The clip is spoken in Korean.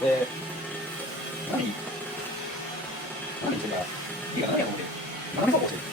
네. 아니, 아니, 제가, 이거 안 해요, 오늘. 나는 거 보세요.